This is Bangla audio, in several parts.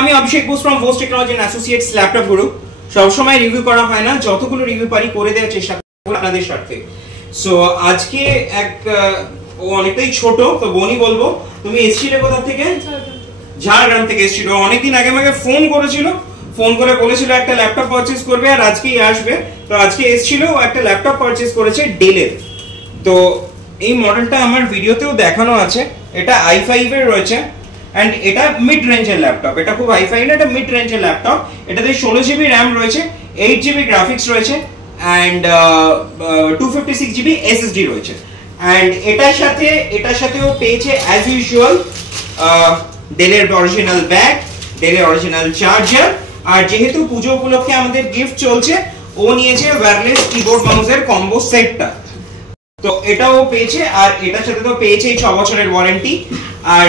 আমি Abhishek Bose from Bose technology and associates laptop guru. সবসময় রিভিউ করা হয় না, যতগুলো রিভিউ পারি করে দেওয়ার চেষ্টা করি আপনাদের সাথে। সো আজকে এক ও অনেকটাই ছোট, তো বোনই বলবো, তুমি এসছিলে কোথা থেকে? ঝাড়গ্রাম থেকে এসেছিল। অনেকদিন আগে আমাকে ফোন করেছিল, ফোন করে বলেছিল একটা ল্যাপটপ পারচেজ করবে আর আজকেই আসবে। তো আজকে এসেছিল, ও একটা ল্যাপটপ পারচেজ করেছে ডেলের। তো এই মডেলটা আমার ভিডিওতেও দেখানো আছে। এটা i5 এর রয়েছে এন্ড এটা মিড রেঞ্জের ল্যাপটপ। এটা খুব হাই-ফাই না, এটা মিড রেঞ্জের ল্যাপটপ। এটাতে 16GB RAM রয়েছে, 8GB গ্রাফিক্স রয়েছে এন্ড 256GB SSD রয়েছে। এন্ড এটার সাথেও পেয়েছে অ্যাজ ইউজুয়াল ডেলের অরিজিনাল ব্যাগ, ডেলের অরিজিনাল চার্জার, আর যেহেতু পুজো উপলক্ষে আমাদের গিফট চলছে, ও নিয়েছে ওয়্যারলেস কিবোর্ড মাউসের কম্বো সেটটা। তো এটাও পেয়েছে, আর এটার সাথে তো পেয়েছে 6 বছরের ওয়ারেন্টি। আর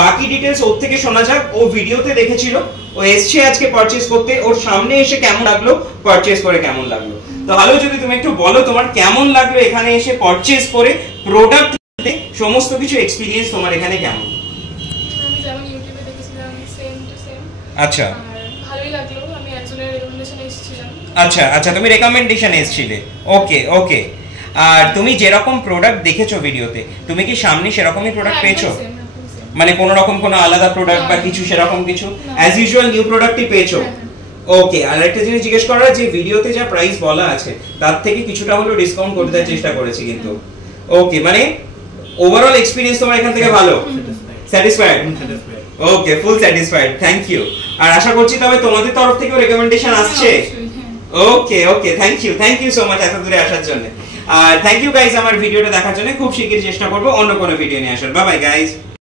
বাকি ডিটেইলস ওর থেকে শোনা যাক। ও ভিডিওতে দেখেছিল, ও এসছে আজকে পারচেজ করতে, ওর সামনে এসে কেমন লাগলো, পারচেজ করে কেমন লাগলো। তো ভালো, যদি তুমি একটু বলো তোমার কেমন লাগলো এখানে এসে পারচেজ করে, প্রোডাক্ট সমস্ত কিছু এক্সপেরিয়েন্স তোমার এখানে কেমন? আমি যেমন ইউটিউবে দেখেছিলাম সেম টু সেম। আচ্ছা, ভালোই লাগলো। আমি একজনের রেকমেন্ডেশনে এসেছিলাম। আচ্ছা, তুমি রেকমেন্ডেশনে এসেছিলে। ওকে। আর তুমি যেরকম প্রোডাক্ট দেখেছো ভিডিওতে, তুমি কি সামনে সেরকমই প্রোডাক্ট পেয়েছো? মানে কোন রকম কোনো আলাদা প্রোডাক্ট বা কিছু সেরকম কিছু? অ্যাজ ইউজুয়াল নিউ প্রোডাক্টই পেয়েছো। ওকে। আর একটা জিনিস জিজ্ঞেস করার, যে ভিডিওতে যা প্রাইস বলা আছে তার থেকে কিছুটা হলেও ডিসকাউন্ট করে দেওয়ার চেষ্টা করেছি কিন্তু। ওকে, মানে ওভারঅল এক্সপেরিয়েন্স তোমার এখান থেকে ভালো? Satisfied? Okay, full satisfied. Thank you. আর আশা করছি তবে তোমাদের তরফ থেকেও রেকমেন্ডেশন আসছে। Okay, thank you so much এত দূরে আসার জন্য। আর থ্যাংক ইউ গাইস আমার ভিডিওটা দেখার জন্য। খুব শিগগিরই চেষ্টা করব অন্য কোনো ভিডিও নিয়ে আসার। Bye bye guys.